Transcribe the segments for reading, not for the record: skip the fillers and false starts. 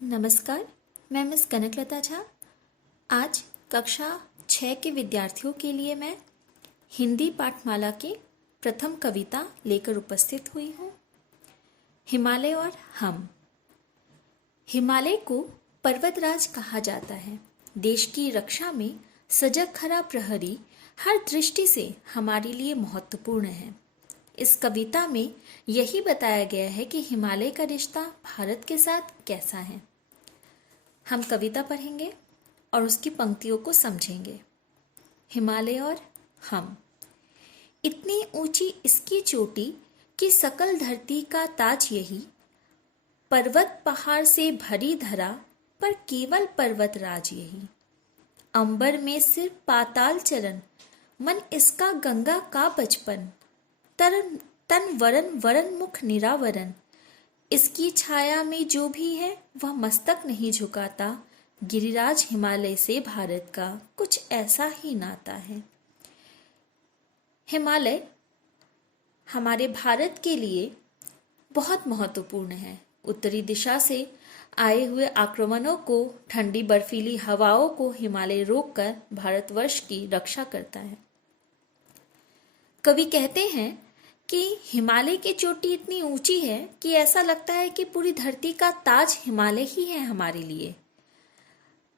नमस्कार, मैं मिस कनकलता झा। आज कक्षा 6 के विद्यार्थियों के लिए मैं हिंदी पाठमाला की प्रथम कविता लेकर उपस्थित हुई हूँ। हिमालय और हम। हिमालय को पर्वतराज कहा जाता है। देश की रक्षा में सजग खरा प्रहरी हर दृष्टि से हमारे लिए महत्वपूर्ण है। इस कविता में यही बताया गया है कि हिमालय का रिश्ता भारत के साथ कैसा है। हम कविता पढ़ेंगे और उसकी पंक्तियों को समझेंगे। हिमालय और हम। इतनी ऊंची इसकी चोटी कि सकल धरती का ताज यही, पर्वत पहाड़ से भरी धरा पर केवल पर्वत राज यही। अंबर में सिर्फ पाताल चरण, मन इसका गंगा का बचपन, तन वरन वरन मुख निरावरण। इसकी छाया में जो भी है वह मस्तक नहीं झुकाता। गिरिराज हिमालय से भारत का कुछ ऐसा ही नाता है। हिमालय हमारे भारत के लिए बहुत महत्वपूर्ण है। उत्तरी दिशा से आए हुए आक्रमणों को, ठंडी बर्फीली हवाओं को हिमालय रोककर भारतवर्ष की रक्षा करता है। कवि कहते हैं कि हिमालय की चोटी इतनी ऊंची है कि ऐसा लगता है कि पूरी धरती का ताज हिमालय ही है हमारे लिए।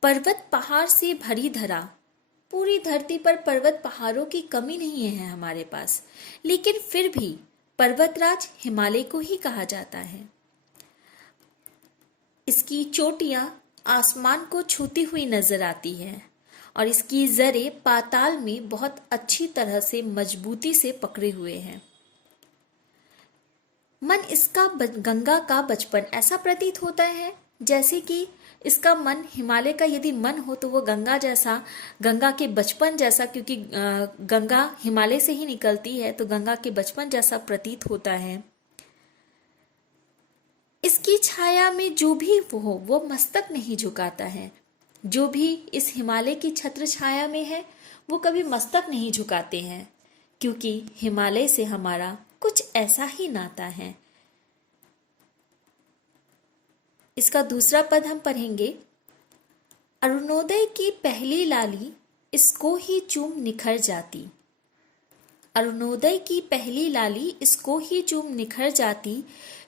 पर्वत पहाड़ से भरी धरा, पूरी धरती पर पर्वत पहाड़ों की कमी नहीं है हमारे पास, लेकिन फिर भी पर्वतराज हिमालय को ही कहा जाता है। इसकी चोटियां आसमान को छूती हुई नजर आती हैं और इसकी जरें पाताल में बहुत अच्छी तरह से मजबूती से पकड़े हुए हैं। मन इसका गंगा का बचपन, ऐसा प्रतीत होता है जैसे कि इसका मन, हिमालय का यदि मन हो तो वो गंगा जैसा, गंगा के बचपन जैसा, क्योंकि गंगा हिमालय से ही निकलती है तो गंगा के बचपन जैसा प्रतीत होता है। इसकी छाया में जो भी हो वो मस्तक नहीं झुकाता है। जो भी इस हिमालय की छत्र छाया में है वो कभी मस्तक नहीं झुकाते हैं, क्योंकि हिमालय से हमारा कुछ ऐसा ही नाता है। इसका दूसरा पद हम पढ़ेंगे। अरुणोदय की पहली लाली इसको ही चूम निखर जाती। अरुणोदय की पहली लाली इसको ही चूम निखर जाती,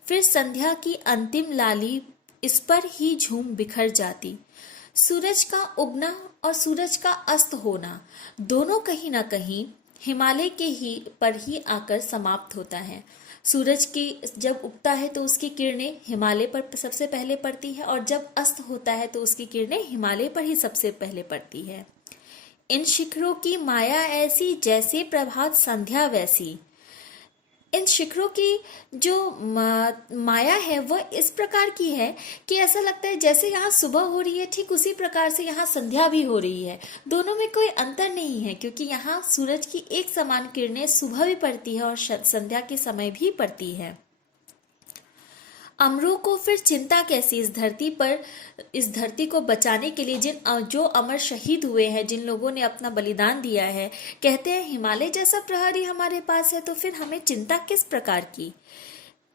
फिर संध्या की अंतिम लाली इस पर ही झूम बिखर जाती। सूरज का उगना और सूरज का अस्त होना दोनों कहीं ना कहीं हिमालय के ही पर ही आकर समाप्त होता है। सूरज की जब उगता है तो उसकी किरणें हिमालय पर सबसे पहले पड़ती है और जब अस्त होता है तो उसकी किरणें हिमालय पर ही सबसे पहले पड़ती है। इन शिखरों की माया ऐसी जैसे प्रभात संध्या वैसी। इन शिखरों की जो माया है वह इस प्रकार की है कि ऐसा लगता है जैसे यहाँ सुबह हो रही है, ठीक उसी प्रकार से यहाँ संध्या भी हो रही है। दोनों में कोई अंतर नहीं है, क्योंकि यहाँ सूरज की एक समान किरणें सुबह भी पड़ती है और संध्या के समय भी पड़ती है। अमरों को फिर चिंता कैसी इस धरती पर, इस धरती को बचाने के लिए जो अमर शहीद हुए हैं, जिन लोगों ने अपना बलिदान दिया है। कहते हैं हिमालय जैसा प्रहरी हमारे पास है तो फिर हमें चिंता किस प्रकार की।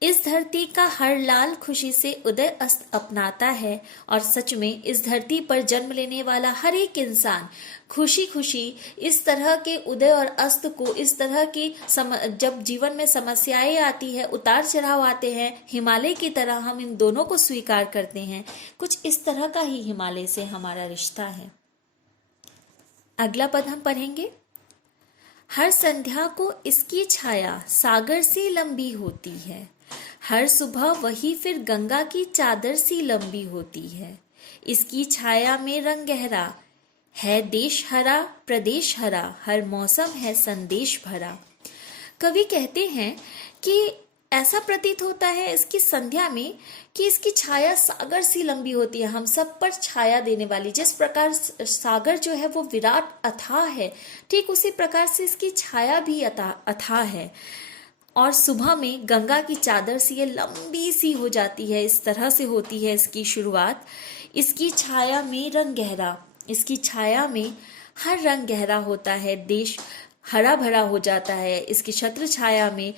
इस धरती का हर लाल खुशी से उदय अस्त अपनाता है और सच में इस धरती पर जन्म लेने वाला हर एक इंसान खुशी खुशी इस तरह के उदय और अस्त को, इस तरह की जब जीवन में समस्याएं आती है, उतार चढ़ाव आते हैं, हिमालय की तरह हम इन दोनों को स्वीकार करते हैं। कुछ इस तरह का ही हिमालय से हमारा रिश्ता है। अगला पद हम पढ़ेंगे। हर संध्या को इसकी छाया सागर सी लंबी होती है। हर सुबह वही फिर गंगा की चादर सी लंबी होती है। इसकी छाया में रंग गहरा है, देश हरा प्रदेश हरा, हर मौसम है संदेश भरा। कवि कहते हैं कि ऐसा प्रतीत होता है इसकी संध्या में कि इसकी छाया सागर सी लंबी होती है, हम सब पर छाया देने वाली। जिस प्रकार सागर जो है वो विराट अथाह है, ठीक उसी प्रकार से इसकी छाया भी अथाह है। और सुबह में गंगा की चादर सी ये लंबी सी हो जाती है, इस तरह से होती है इसकी शुरुआत। इसकी छाया में रंग गहरा, इसकी छाया में हर रंग गहरा होता है। देश, हरा भरा हो जाता है। इसकी छत्र छाया में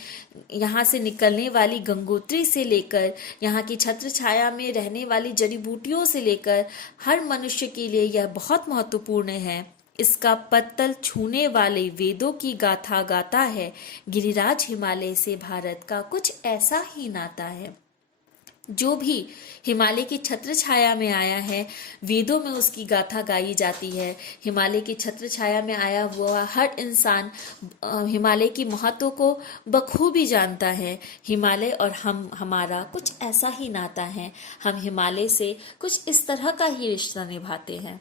यहाँ से निकलने वाली गंगोत्री से लेकर यहाँ की छत्र छाया में रहने वाली जड़ी बूटियों से लेकर हर मनुष्य के लिए यह बहुत महत्वपूर्ण है। इसका पत्तल छूने वाले वेदों की गाथा गाता है। गिरिराज हिमालय से भारत का कुछ ऐसा ही नाता है। जो भी हिमालय की छत्र छाया में आया है, वेदों में उसकी गाथा गाई जाती है। हिमालय की छत्र छाया में आया हुआ हर इंसान हिमालय की महत्व को बखूबी जानता है। हिमालय और हमारा कुछ ऐसा ही नाता है। हम हिमालय से कुछ इस तरह का ही रिश्ता निभाते हैं।